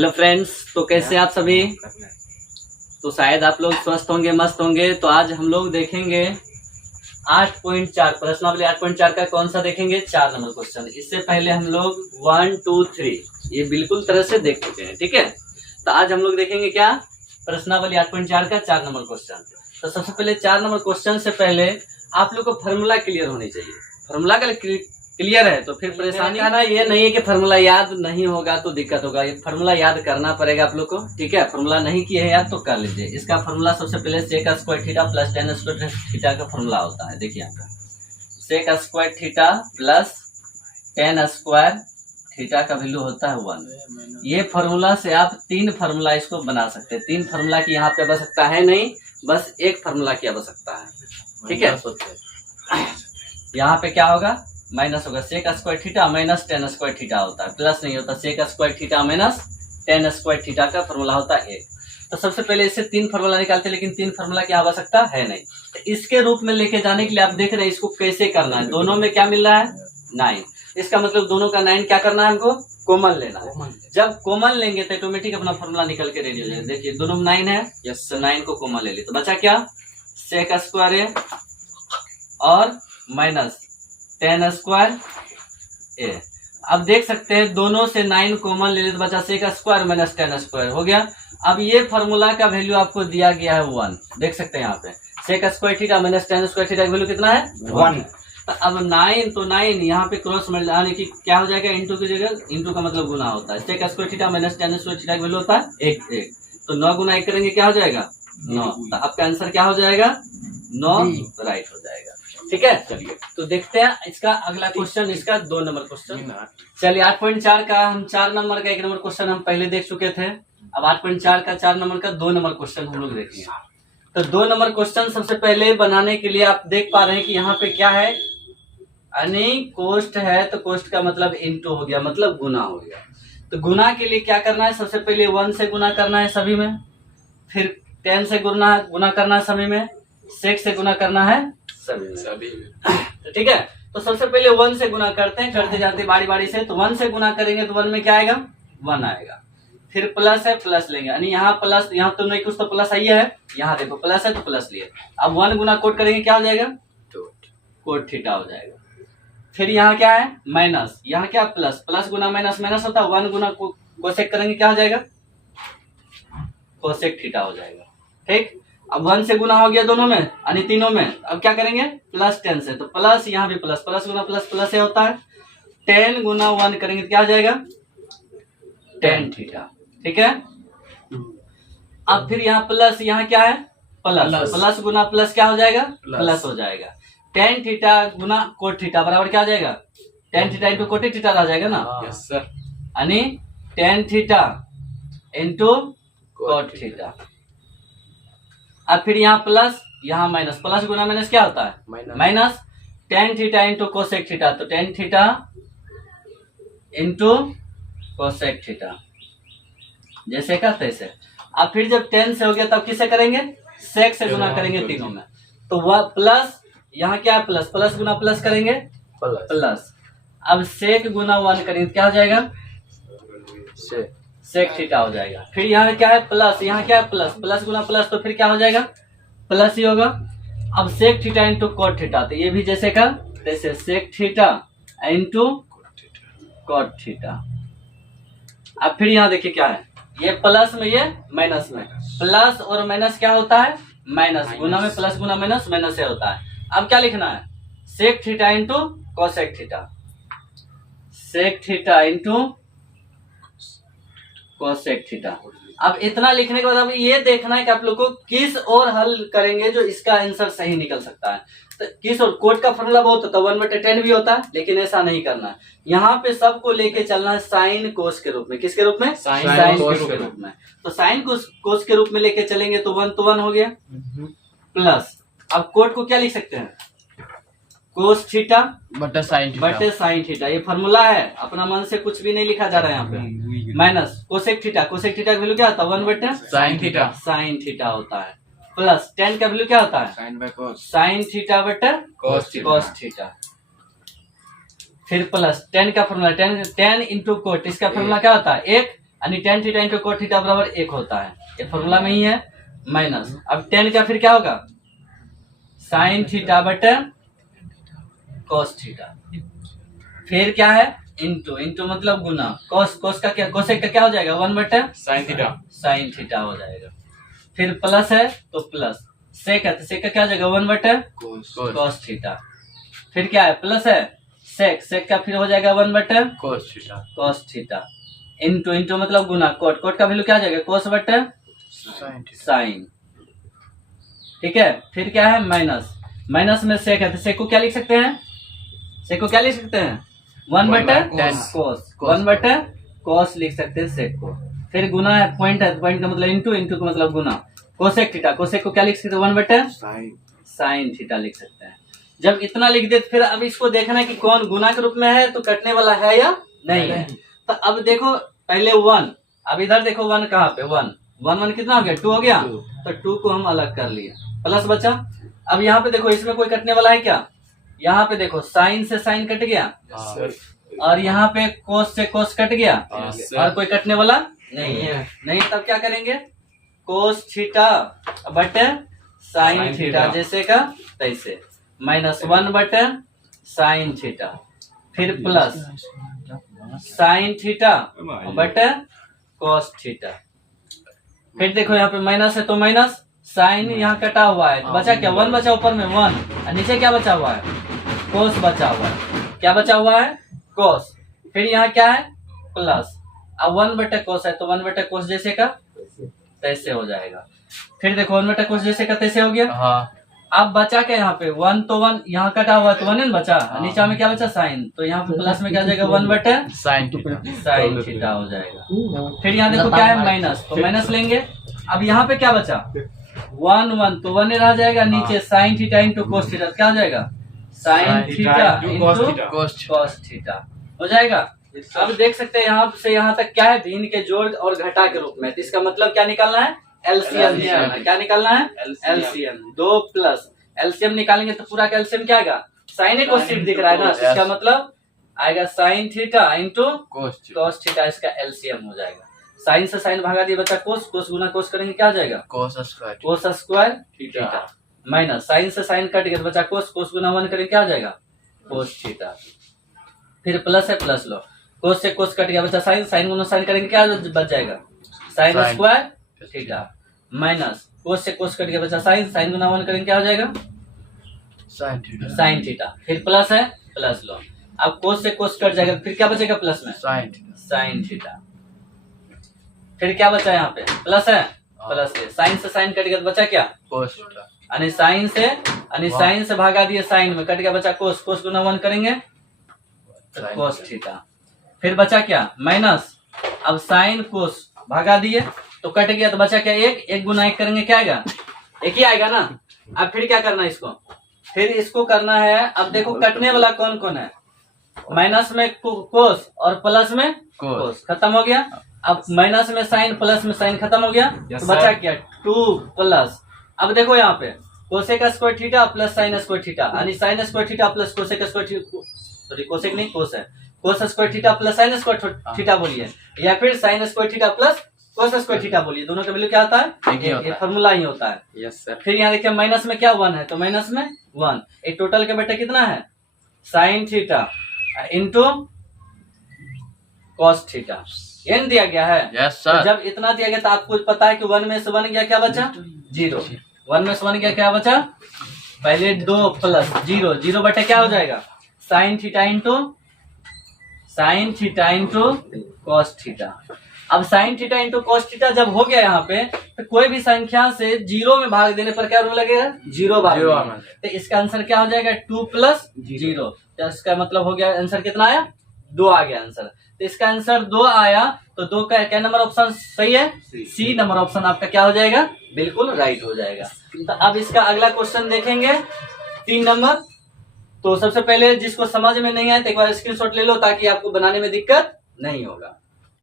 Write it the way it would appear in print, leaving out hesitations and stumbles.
Hello friends, तो कैसे आप सभी। तो शायद आप लोग स्वस्थ होंगे, मस्त होंगे। तो आज हम लोग देखेंगे 8.4 प्रश्नावली 8.4 का कौन सा देखेंगे, 4 नंबर क्वेश्चन। इससे पहले हम लोग 1, 2, 3 ये बिल्कुल तरह से देख चुके हैं, ठीक है। तो आज हम लोग देखेंगे क्या, प्रश्नावली 8.4 का 4 नंबर क्वेश्चन। तो सबसे पहले 4 नंबर क्वेश्चन से पहले आप लोग को फार्मूला क्लियर होनी चाहिए। फार्मूला का क्लियर है तो फिर परेशानी आना ये नहीं है कि फार्मूला याद नहीं होगा तो दिक्कत होगा। ये फार्मूला याद करना पड़ेगा आप लोग को, ठीक है। फार्मूला नहीं किए है याद तो कर लीजिए। इसका फार्मूला सबसे पहले sec square theta plus tan square theta का फार्मूला होता है। देखिए यहाँ पे sec square theta plus tan square theta का वैल्यू होता है 1। ये फार्मूला से आप 3 फार्मूला इसको बना सकते हैं। 3 फार्मूला की यहाँ पे आवश्यकता है नहीं, बस एक फार्मूला की आवश्यकता है, ठीक है। यहाँ पे क्या होगा, माइनस होगा। Sec square theta minus tan square theta होता है, प्लस नहीं होता। Sec square theta minus tan square theta का फार्मूला होता है 1। तो सबसे पहले इससे 3 फार्मूला निकालते हैं, लेकिन 3 फार्मूला की आवश्यकता है नहीं। तो इसके रूप में लेके जाने के लिए आप देख रहे हैं इसको कैसे करना है। दोनों में क्या मिल रहा है, 9। इसका मतलब दोनों का 9 क्या करना है, हमको कॉमन लेना है। जब कॉमन लेंगे तो ऑटोमेटिक अपना फार्मूला निकल के रेडी हो जाएगा। देखिए दोनों में 9 है, यस, तो 9 को कॉमन ले ली तो बचा क्या, सेक स्क्वायर ए और माइनस tan स्क्वायर ए। अब देख सकते हैं दोनों से 9 कॉमन ले ले तो बचा sec square minus tan square हो गया। अब ये फार्मूला का वैल्यू आपको दिया गया है 1। देख सकते हैं यहाँ पे sec square theta minus tan square theta का वैल्यू कितना है, 1। तो अब 9 तो 9 यहाँ पे क्रॉस मल्टीप्लाई की क्या हो जाएगा, इंटू की जगह, इंटू का मतलब गुना होता है। Sec square theta minus tan square theta का वैल्यू होता है 1। तो 9 गुना 1 करेंगे क्या हो जाएगा, 9। तो आपका आंसर क्या हो जाएगा, 9 राइट हो जाएगा, ठीक है। चलिए तो देखते हैं इसका अगला क्वेश्चन, इसका 2 नंबर क्वेश्चन। चलिए 8.4 का हम 4 नंबर का 1 नंबर क्वेश्चन हम पहले देख चुके थे। अब 8.4 का 4 नंबर का 2 नंबर क्वेश्चन हम लोग देखेंगे। तो 2 नंबर क्वेश्चन सबसे पहले बनाने के लिए आप देख पा रहे हैं कि यहाँ पे क्या है, यानी कोष्ट है तो कोष्ट का मतलब इंटू हो गया, मतलब गुना हो गया। तो गुना के लिए क्या करना है, सबसे पहले 1 से गुना करना है सभी में, फिर 10 से गुना करना है सभी में, सेक से गुना करना है सभी में। तो ठीक है, तो सबसे पहले 1 से गुना करते हैं, करते जाते बारी बारी से। तो 1 से गुना करेंगे तो 1 में क्या आएगा, 1 आएगा। फिर प्लस है, प्लस लेंगे, यानी यहाँ प्लस, यहाँ तो नहीं कुछ तो प्लस आई है, यहाँ देखो प्लस है तो प्लस लिए। अब 1 गुना कोट करेंगे क्या हो जाएगा, कोट थीटा हो जाएगा। फिर यहाँ क्या है, माइनस, यहाँ क्या प्लस, प्लस गुना माइनस माइनस होता है। 1 गुना कोसेक करेंगे क्या हो जाएगा, कोसेक थीटा हो जाएगा, ठीक। अब 1 से गुना हो गया दोनों में, यानी तीनों में। अब क्या करेंगे, प्लस 10 से, तो प्लस यहाँ भी प्लस, प्लस गुना प्लस प्लस ये होता है। 10 गुना 1 करेंगे तो क्या हो जाएगा, tan थीटा, ठीक है। अब फिर यहाँ प्लस, यहाँ क्या है प्लस, प्लस गुना प्लस क्या हो जाएगा, प्लस हो जाएगा। tan थीटा गुना कोट थीटा बराबर क्या हो जाएगा, tan theta into cot theta आ जाएगा ना, यस सर, यानी tan theta into cot theta. अब फिर यहाँ प्लस, यहाँ माइनस, प्लस गुना माइनस क्या होता है, minus. tan theta into cosec theta, तो tan theta into cosec theta, जैसे का तैसे। अब फिर जब 10 से हो गया तब किसे करेंगे, सेक से गुना करेंगे तीनों में। तो वह प्लस, यहाँ क्या है प्लस, प्लस गुना प्लस करेंगे प्लस। अब सेक गुना 1 करेंगे क्या हो जाएगा, सेक थीटा हो जाएगा। फिर यहाँ क्या है प्लस, यहाँ क्या है प्लस, प्लस गुना प्लस, तो फिर क्या हो जाएगा, प्लस ही होगा। अब sec theta into cot theta, तो ये भी जैसे का तैसे, sec theta into cot theta. अब फिर यहाँ देखिए क्या है, ये प्लस में ये माइनस में, प्लस और माइनस क्या होता है, माइनस। गुना में प्लस गुना माइनस, माइनस से होता है। अब क्या लिखना है, sec theta into cosec theta, sec theta into cosec theta. अब इतना लिखने के बाद अब ये देखना है कि आप लोग को किस और हल करेंगे जो इसका आंसर सही निकल सकता है। तो किस और, कोट का फॉर्मूला बहुत होता है, 1/10 भी होता है, लेकिन ऐसा नहीं करना है। यहाँ पे सबको लेके चलना है साइन कोस के रूप में। किसके रूप में, साइन कोस के रूप में। तो साइन कोस के रूप में लेके चलेंगे तो 1 तो 1 हो गया, प्लस। अब कोट को क्या लिख सकते हैं, कोस थीटा बटे साइन थीटा। ये फॉर्मूला है, अपना मन से कुछ भी नहीं लिखा जा रहा है यहाँ पे। Minus cosec theta, cosec theta का वैल्यू क्या होता है, 1/sin थीटा होता है। प्लस tan का वैल्यू क्या होता है, साइन थीटा बटे कोस थीटा। फिर प्लस tan का फॉर्मूला, tan इंटू कोट, इसका फॉर्मूला क्या होता है, 1 यानी tan theta into cot theta बराबर 1 होता है, ये फॉर्मूला में ही है। माइनस अब tan का फिर क्या होगा, sin थीटा बटे cos थीटा, फिर क्या है इंटू मतलब गुना, cos का क्या, cosec का क्या हो जाएगा 1 बटे sin थीटा हो जाएगा, फिर प्लस है तो प्लस, sec है तो sec का क्या हो जाएगा 1 बटे cos थीटा, फिर क्या है प्लस है sec का फिर हो जाएगा 1 बटे cos थीटा, इंटू मतलब गुना, cot का वैल्यू क्या हो जाएगा cos बटे sin, ठीक है। फिर क्या है माइनस में sec है तो sec को क्या लिख सकते हैं, sec को क्या लिख सकते हैं 1 बटे cos लिख सकते हैं sec को, फिर गुना है पॉइंट है तो पॉइंट का मतलब इंटू का मतलब गुना, cosec थीटा, cosec को क्या लिख सकते हैं 1 बटे sin थीटा लिख सकते हैं। जब इतना लिख दे फिर अब इसको देखना है कि कौन गुना के रूप में है तो कटने वाला है या नहीं है। तो अब देखो पहले 1, अब इधर देखो 1 कहाँ पे 1 कितना हो गया 2 हो गया, तो 2 को हम अलग कर लिए, प्लस बचा। अब यहाँ पे देखो इसमें कोई कटने वाला है क्या, यहाँ पे देखो साइन से साइन कट गया और यहाँ पे कोस से कोस कट गया और कोई कटने वाला नहीं है, नहीं तब क्या करेंगे कोस थीटा बटे साइन थीटा जैसे का तैसे, -1 बटे साइन थीटा, फिर प्लस साइन थीटा बटे कोस थीटा, फिर देखो यहाँ पे माइनस है तो माइनस, साइन यहाँ कटा हुआ है तो बचा क्या 1 बचा ऊपर में 1 और नीचे क्या बचा हुआ है कोस बचा हुआ है, क्या बचा हुआ है कोस, फिर यहाँ क्या है प्लस, अब 1 बटे कोस है तो 1 बटे कोस जैसे का तैसे हो जाएगा, फिर देखो 1 बटे कोस जैसे का तैसे हो गया। हाँ। अब बचा क्या यहाँ पे 1 तो 1 यहाँ कटा हुआ तो 1 बचा, नीचे में क्या बचा साइन, तो यहाँ पे प्लस में क्या हो जाएगा 1 बटे साइन थीटा हो जाएगा, फिर यहाँ देखो क्या है माइनस तो माइनस लेंगे। अब यहाँ पे क्या बचा 1 तो 1 रह जाएगा, नीचे sign theta into cos theta क्या हो जाएगा sine theta into cos theta हो जाएगा। अब देख सकते हैं यहाँ से यहाँ तक क्या है भिन्न के जोड़ और घटा के रूप में, तो इसका मतलब क्या निकालना है एलसीएम निकालना है, क्या निकालना है एलसीएम, 2 प्लस एलसीएम निकालेंगे तो पूरा का एलसीएम क्या आएगा साइन कोस थीटा दिख रहा है ना, इसका मतलब आएगा sign theta into cos theta, इसका एलसीएम हो जाएगा। साइन से साइन भागा दिया बच्चा कोस गुना कोस करेंगे क्या आ जाएगा cos square theta, minus sine से साइन कट गया तो बच्चा कोस गुना 1 करेंगे क्या आ जाएगा कोस थीटा, फिर प्लस है प्लस लो, कोस से कोस कट गया बच्चा साइन गुना साइन करेंगे क्या बच जाएगा sign square theta, minus cos से कोस कट गया बच्चा साइन गुना 1 करेंगे क्या हो जाएगा साइन थीटा, फिर प्लस है प्लस लो, अब कोस से कोस कट जाएगा फिर क्या बचेगा प्लस में साइन थीटा, फिर क्या बचा यहाँ पे प्लस है प्लस है, साइन से साइन कट गया तो बचा क्या कोस, यानी साइन से भागा दिए साइन में कट गया बचा कोस गुना 1 करेंगे तो कोस थीटा, फिर बचा क्या माइनस, अब साइन कोस भागा दिए तो कट गया तो बचा क्या 1 गुना 1 करेंगे क्या आएगा 1 ही आएगा ना। अब फिर क्या करना है फिर इसको करना है, अब देखो कटने वाला कौन कौन है, माइनस में कोस और प्लस में कोस खत्म हो गया, अब माइनस में साइन प्लस में साइन खत्म हो गया तो बचा क्या 2 प्लस, अब देखो यहाँ पे cosec square theta plus sine square theta, यानी sine square theta plus cosec square, sorry cosec नहीं कोस है, cos square theta plus sine square theta बोलिए, या फिर sine square theta plus cos square theta बोलिए, दोनों का वैल्यू क्या होता है ये फॉर्मूला ही होता है। Yes sir. फिर यहाँ देखिए माइनस में क्या 1 है तो माइनस में 1, एक टोटल के बेटे कितना है sine theta into cos theta, एन दिया गया है। Yes sir. तो जब इतना दिया गया तो आपको पता है कि 1 में से 1 गया क्या बचा 0, 1 में से 1 गया क्या बचा पहले 2 प्लस 0 बटे क्या हो जाएगा sine theta into cos theta. अब sine theta into cos theta जब हो गया यहाँ पे तो कोई भी संख्या से 0 में भाग देने पर क्या रूल लगेगा 0 भाग, तो इसका आंसर क्या हो जाएगा 2 प्लस 0, तो इसका मतलब हो गया आंसर कितना आया 2 आ गया आंसर, तो इसका आंसर 2 आया, तो 2 का क्या नंबर ऑप्शन सही है सी नंबर ऑप्शन आपका क्या हो जाएगा बिल्कुल राइट हो जाएगा। तो अब इसका अगला क्वेश्चन देखेंगे 3 नंबर। तो सबसे पहले जिसको समझ में नहीं आए तो एक बार स्क्रीनशॉट ले लो ताकि आपको बनाने में दिक्कत नहीं होगा।